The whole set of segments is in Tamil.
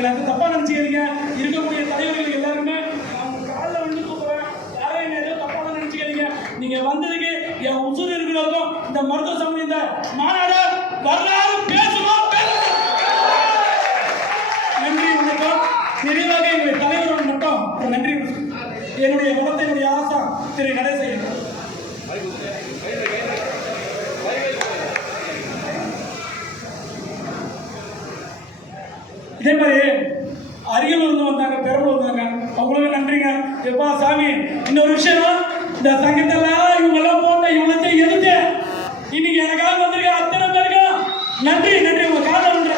எனக்கு தப்பா நினைச்சுக்கிறீங்க. இருக்கக்கூடிய தலைவர்கள் எல்லாருமே அவங்க காலில் வந்து கூப்பிடுறேன். யாரையும் ஏதோ தப்பா நினைச்சுக்கிறீங்க. நீங்க வந்ததுக்கு என் உசுறு இருக்கிறதுக்கும் இந்த மருத்துவ சமூக இந்த மாநாடு வரலாறு பேசுமா நன்றி வணக்கம். நிறைவாக எங்களுடைய தலைவரோட மட்டும் ஒரு நன்றி. என்னுடைய வளத்தினுடைய ஆசா திரு நடேசையன். இதே மாதிரி அரியலூர்ந்து வந்தாங்க, பெரம்பலூர் வந்தாங்க, அவங்களுக்கு நன்றிங்க. எப்பா சாமி, இன்னொரு விஷயம், இந்த சங்கத்தெல்லாம் இவங்கெல்லாம் போட்ட இவங்களையும் எதிர்த்து இன்னைக்கு எனக்காக வந்திருக்க அத்தனை பேருக்கும் நன்றி நன்றி. உங்க காலம் இருக்கும்.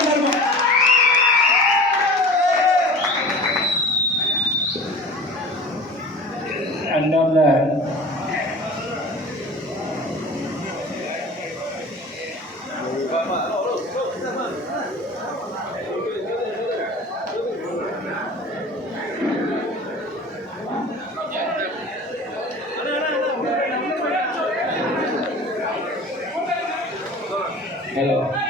Hello.